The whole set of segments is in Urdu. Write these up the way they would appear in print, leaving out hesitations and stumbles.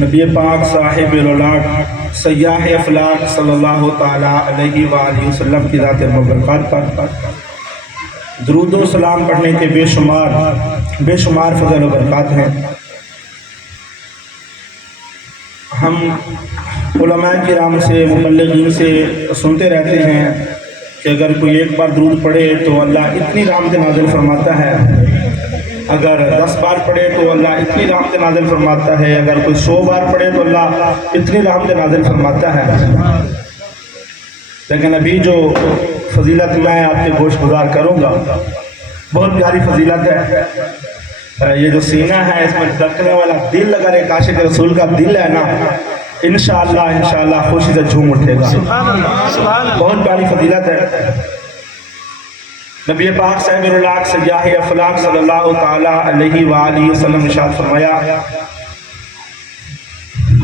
نبی پاک صاحب رولاد سیاح افلاق صلی اللہ تعالیٰ علیہ وآلہ وسلم کی ذات مبارکات پر درود و سلام پڑھنے کے بے شمار فضل و برکات ہیں۔ ہم علماء کرام سے مبلغین سے سنتے رہتے ہیں کہ اگر کوئی ایک بار درود پڑھے تو اللہ اتنی رحمت نازل فرماتا ہے، اگر 10 بار پڑھے تو اللہ اتنی رحمت نازل فرماتا ہے، اگر کوئی 100 بار پڑھے تو اللہ اتنی رحمت نازل فرماتا ہے۔ لیکن ابھی جو فضیلت میں آپ کے گوش گزار کروں گا بہت پیاری فضیلت ہے۔ یہ جو سینہ ہے اس میں دھڑکنے والا دل اگر ایک عاشق رسول کا دل ہے نا، انشاءاللہ خوشی سے جھوم اٹھے گا۔ بہت پیاری فضیلت ہے۔ نبی پاک صاحب اللہ سیاح افلاق صلی اللہ تعالیٰ علیہ وآلہ وسلم ارشاد فرمایا،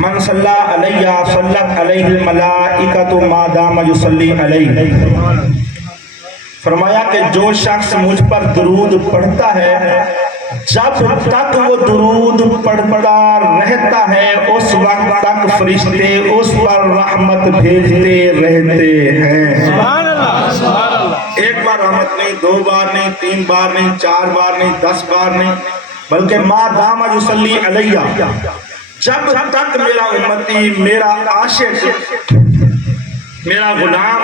من صلی علیہ صلت علیہ الملائکۃ ما دام یصلی علیہ۔ فرمایا کہ جو شخص مجھ پر درود پڑھتا ہے جب تک وہ درود پڑھتا رہتا ہے اس وقت تک فرشتے اس پر رحمت بھیجتے رہتے ہیں۔ سبحان اللہ، سبحان اللہ۔ ایک بار رحمت نہیں، 2 بار نہیں، 3 بار نہیں، 4 بار نہیں، 10 بار نہیں، بلکہ ما دام یصلی علیہ، جب تک میرا امتی، میرا عاشق، میرا غلام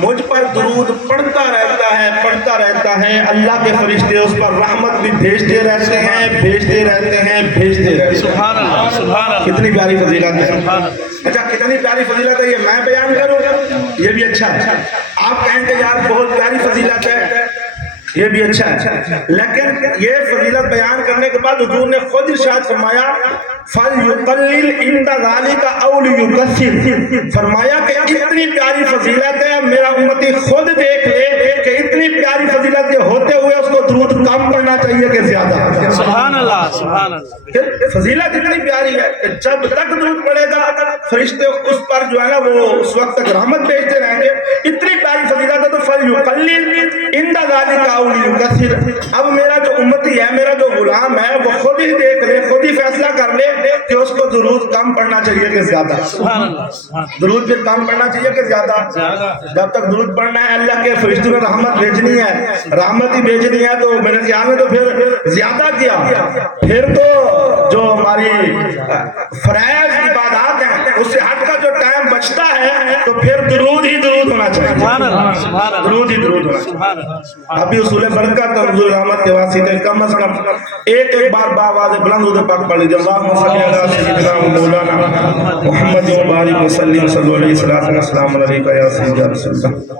مجھ پر درود پڑھتا رہتا ہے، اللہ کے فرشتے اس پر رحمت بھی بھیجتے رہتے ہیں۔ سبحان اللہ، سبحان اللہ۔ کتنی پیاری فضیلت ہے۔ اچھا کتنی پیاری فضیلت ہے، یہ میں بیان کروں یہ بھی اچھا ہے۔ آپ کہیں گے یار بہت پیاری فضیلت ہے، یہ بھی اچھا ہے، لیکن یہ فضیلت بیان کرنے کے بعد حضور نے خود ارشاد فرمایا فَلْيُقَلِّلْ عِنْدَ ذَلِكَ أَوْ لِيُكَثِّرْ۔ فرمایا کہ اتنی پیاری فضیلت ہے، میرا امتی خود دیکھ لے کہ اتنی پیاری فضیلت کے ہوتے ہوئے اس کو درود کم پڑھنا چاہیے کہ زیادہ۔ سبحان اللہ، سبحان اللہ۔ فضیلت اتنی پیاری ہے کہ جب تک درود پڑھے گا فرشتے اس پر جو ہے نا وہ اس وقت تک رحمت بھیجتے رہیں گے۔ اتنی پیاری فضیلت ہے تو فَلْيُقَلِّلْ عِنْدَ ذَلِكَ أَوْ لِيُكَثِّرْ۔ اب میرا جو امتی ہے، میرا جو غلام ہے، وہ خود ہی دیکھ لے، خود ہی فیصلہ کر لے کہ اس کو درود کم پڑھنا چاہیے کہ زیادہ۔ درود پھر کم پڑھنا چاہیے کہ زیادہ؟ جب تک درود پڑھنا ہے اللہ کے فرشتوں نے رحمت بھیجنی ہے، رحمت ہی بھیجنی ہے تو میرے خیال میں تو پھر زیادہ کیا، پھر تو جو ہماری فرائض عبادات ہیں اس سے ہٹ کا جو ٹائم بچتا ہے تو پھر درود ہی درود ہونا چاہیے، درود ہی درود ہونا چاہیے۔ ابھی اصول برکت اور حضور رحمت کے واسطے کم از کم ایک بار باواز بلند درود پاک پڑھ لیجیے۔ اللہم صلی علی سیدنا مولانا محمد و بارک وسلم صلی اللہ علیہ وسلم۔ السلام علیکم یا سیدنا رسول اللہ۔